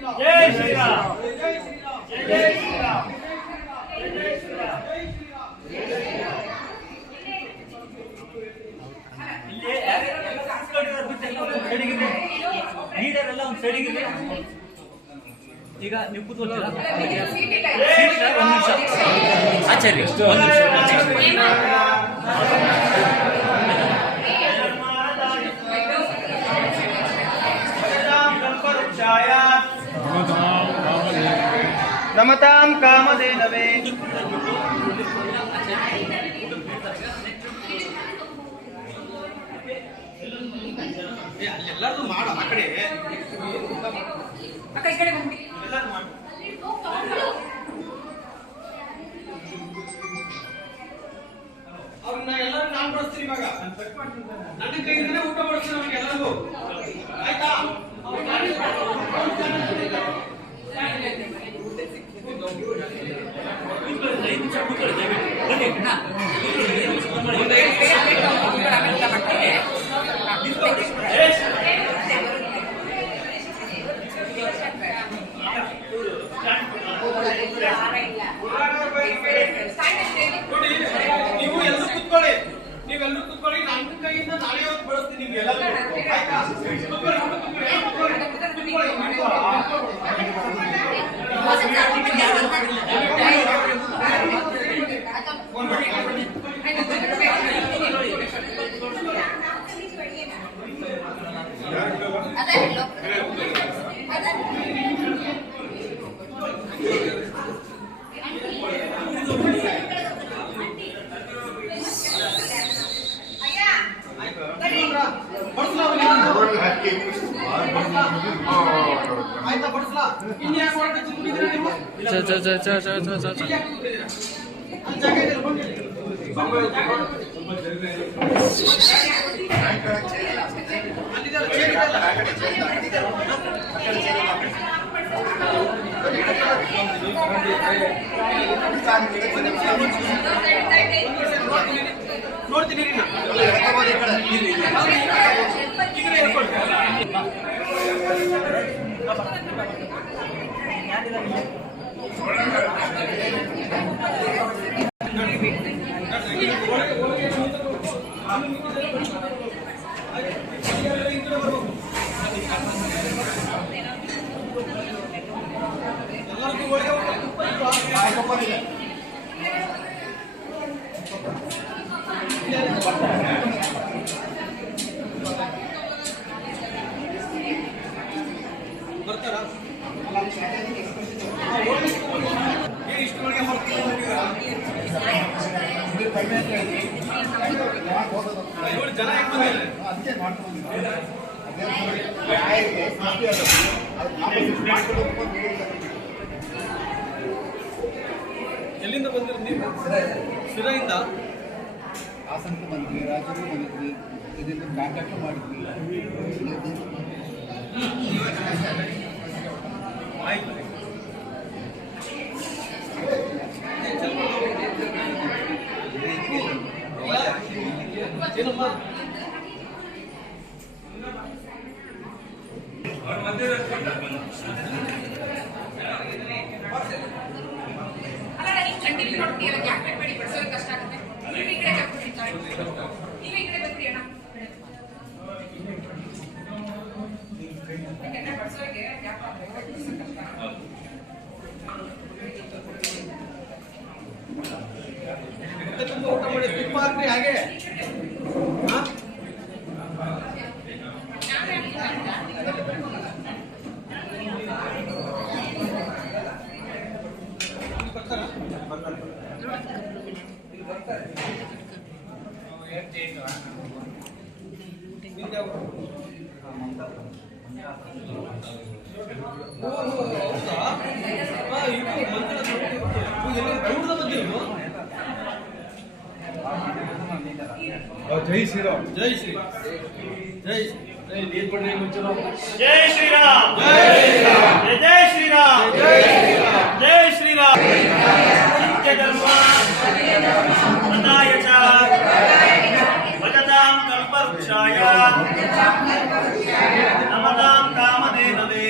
ಶ್ರೀರಾಮ್ ಜೈ ಶ್ರೀರಾಮ್ ಜೈ ಶ್ರೀರಾಮ್ ಜೈ ಶ್ರೀರಾಮ್ ಇಲ್ಲಿ ಯಾರೆಲ್ಲ ಕಾಸ್ಕೊಂಡಿದ್ದಾರೆ ಬಿಟ್ಟು ಒಂದು ಸೈಡಿಗೆ ಲೀಡರ್ ಎಲ್ಲ ಒಂದು ಸೈಡಿಗೆ ಈಗ ನೀವು ಕೂತ್ಕೊಳ್ತೀರಾ ಒಂದು ನಿಮಿಷ ಆಚಾರ್ಯ ಒಂದು ನಿಮಿಷ ರಮತಾಂ ಕಾಮಧೇನವೇ ಎಲ್ಲರೂ ಮಾಡ ಆ ಕಡೆ ಈ ಕಡೆ ಬಂದ್ಬಿಡಿ ಎಲ್ಲರೂ ಮಾಡು ಅವ್ರನ್ನ ಎಲ್ಲರೂ ನಾನು ಬಡಿಸ್ತೀನಿ ಇವಾಗ ನನ್ನ ಕೈಯಿಂದಲೇ ಊಟ ಬಡಿಸ್ತೀನಿ ಅವ್ರಿಗೆ ಎಲ್ಲರಿಗೂ ಆಯ್ತಾ ನೀವೆಲ್ಲರೂ ಕುತ್ಕೊಳ್ಳಿ ನನ್ನ ಕೈಯಿಂದ ನಾಳೆ ಹೊತ್ತು ಬಳಸ್ತೀನಿ ನಿಮ್ಗೆ ಎಲ್ಲರೂ ನೋಡ್ತೀನಿ ಬರ್ತಾರಾ ಎಲ್ಲಿಂದ ಬಂದಿರೋದು ನೀವು? ಶಿರಾಯಿಂದ ಹಾಸನಕ್ಕೆ ಬಂದ್ವಿ, ರಾಜ್ಯಕ್ಕೆ ಬಂದಿದ್ವಿ, ಇದರಿಂದ ಕಾಂಟ್ಯಾಕ್ಟ್ ಮಾಡಿದ್ವಿ. ಆಯ್ತು ಏನಮ್ಮ ಕಂಟಿನ್ಯೂ ನೋಡ್ತೀವಿ ಯಾಕೆ ಬೇಡಿ ಬಡಿಸೋದು ಕಷ್ಟ ಆಗುತ್ತೆ ನೀವು ಈ ಕಡೆ ಕರ್ಕೊಂಡಿರ್ತಾರೆ ನೀವು ಈ ಕಡೆ ಬರ್ತೀರಿ ಅಣ್ಣ ಯಾಕಂದ್ರೆ ಬಡಿಸೋರಿಗೆ ಯಾಕೆ ಕಷ್ಟ ತುಂಬ ಊಟ ಮಾಡಿ ತುಪ್ಪ ಹಾಕ್ರಿ ಹಾಗೆ ಜೈ ಶ್ರೀರಾಮ್ ಜೈ ಶ್ರೀ ಜೈ ಜೈ ಜೈ ಶ್ರೀರಾಮ್ ಜೈ ಶ್ರೀರಾಮ್ ಜೈ ಶ್ರೀರಾಮ್ ನಿತ್ಯ ಧರ್ಮ ಸದಾಯ ಚ ಭಜತಾಂ ಕಲ್ಪವೃಕ್ಷಾಯ ನಮತಾಂ ಕಾಮಧೇನವೇ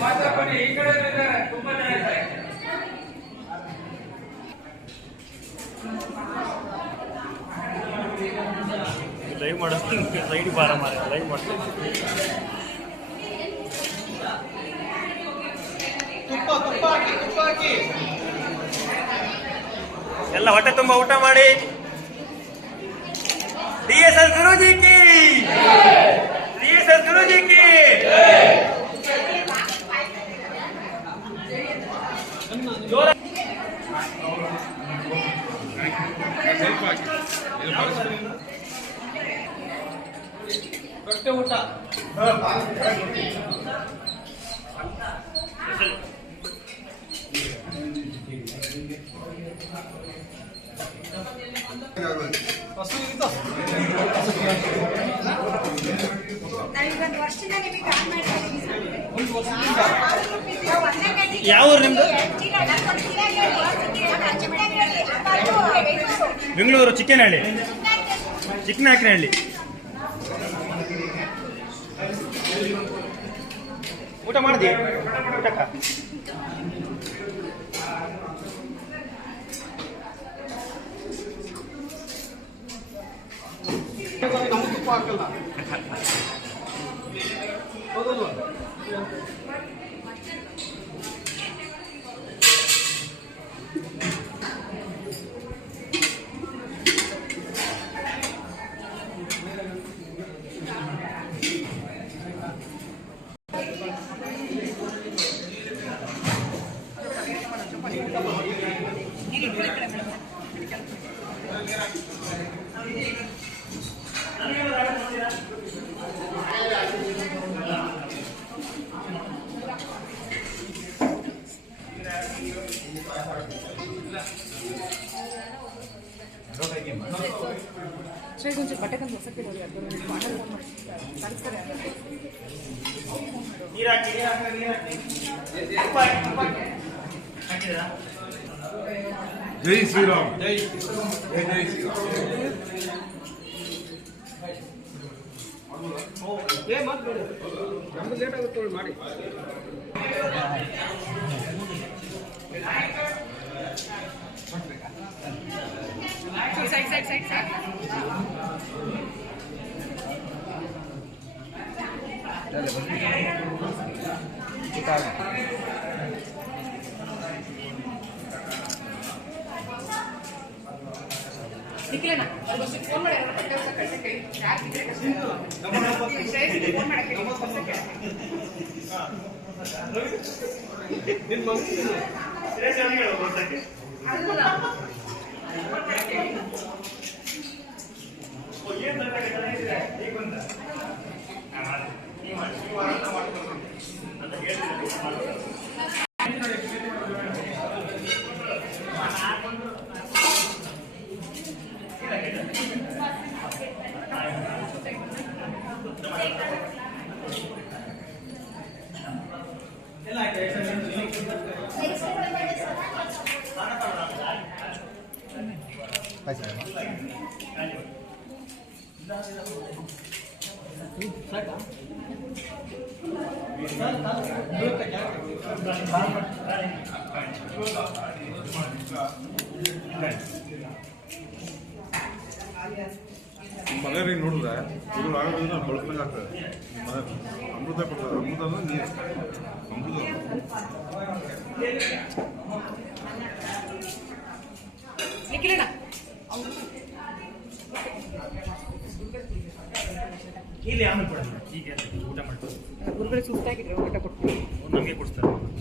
ಫಾಸ್ಟ್ ಬನ್ನಿ, ಈ ಕಡೆ ಇದ್ದಾರೆ, ತುಂಬಾ ಜನ ಇದ್ದಾರೆ. ಲೈವ್ ಮಾಡಿಸ್ತೀನಿ, ಲೈವ್ ಬಾರ ಮಾರ ಲೈವ್ ಮಾಡ್ತೀನಿ. ತುಪ್ಪ ಹಾಕಿ ಎಲ್ಲ ಹೊಟ್ಟೆ ತುಂಬ ಊಟ ಮಾಡಿ. DSL ಗುರೂಜಿ ಕಿ, DSL ಗುರೂಜಿ ಕಿ. ಹೊಟ್ಟೆ ಊಟ. ನಾವೀಗೊಂದು ವರ್ಷದಿಂದ ನಿಮಗೆ ಕಾಲ್ ಮಾಡ್ತಾ ಇದೀವಿ ಸರ್. ಒಂದು ವರ್ಷದಿಂದ ನಾವು ಒಂದೇ ಗಂಟೆಗೆ ಯಾವ ಊರು ನಿಮ್ದು? ಬೆಂಗಳೂರು ಚಿಕ್ಕನಹಳ್ಳಿ, ಚಿಕ್ಕನಾಯಕನಹಳ್ಳಿ. ಊಟ ಮಾಡಿದಿ? ಊಟಕ್ಕ ನಮ್ಗೆ ತುಪ್ಪ ಹಾಕಲ್ಲ. ಹೌದಲ್ವಾ? కొంచెం బట్టకం వసతి కలుస్తారు. ಜೈ ಶ್ರೀರಾಮ್. ಜೈ ಜೈ ಶ್ರೀರಾಮ್. ನಮ್ದು ಲೇಟ್ ಆಗುತ್ತೆ ಮಾಡಿ. ಸೈಡ್ ಸೈಡ್ ಸೈಡ್ ಸೈಡ್ ನಿಖಿಲಣ್ಣ ಅವ್ರಿಗೊಂದು ಫೋನ್ ಮಾಡಿ ಫೋನ್ ಮಾಡಕ್ಕೆ ನಿನ್ ಮಗು ಎಲ್ಲ ಮಗರಿ ನೋಡಿದ್ರೆ ಇದು ಆಗೋದ್ರಿಂದ ಬಳಸ್ದಂಗೆ ಆಗ್ತದೆ. ಅಮೃತ ಕೊಡ್ತಾರೆ. ಅಮೃತ ಅಂದ್ರೆ ನೀರು. ಅಮೃತ ನಿಖಿಲಣ್ಣ ಇಲ್ಲಿ ಆಮೇಲೆ ಕೊಡೋಣ. ಈಗ ಊಟ ಮಾಡ್ತಾರೆ. ಗುರುಗಳು ಸುಸ್ತಾಗಿದ್ರು ಊಟ ಕೊಟ್ಟು ನಮಗೆ ಕೊಡ್ತಾರೆ.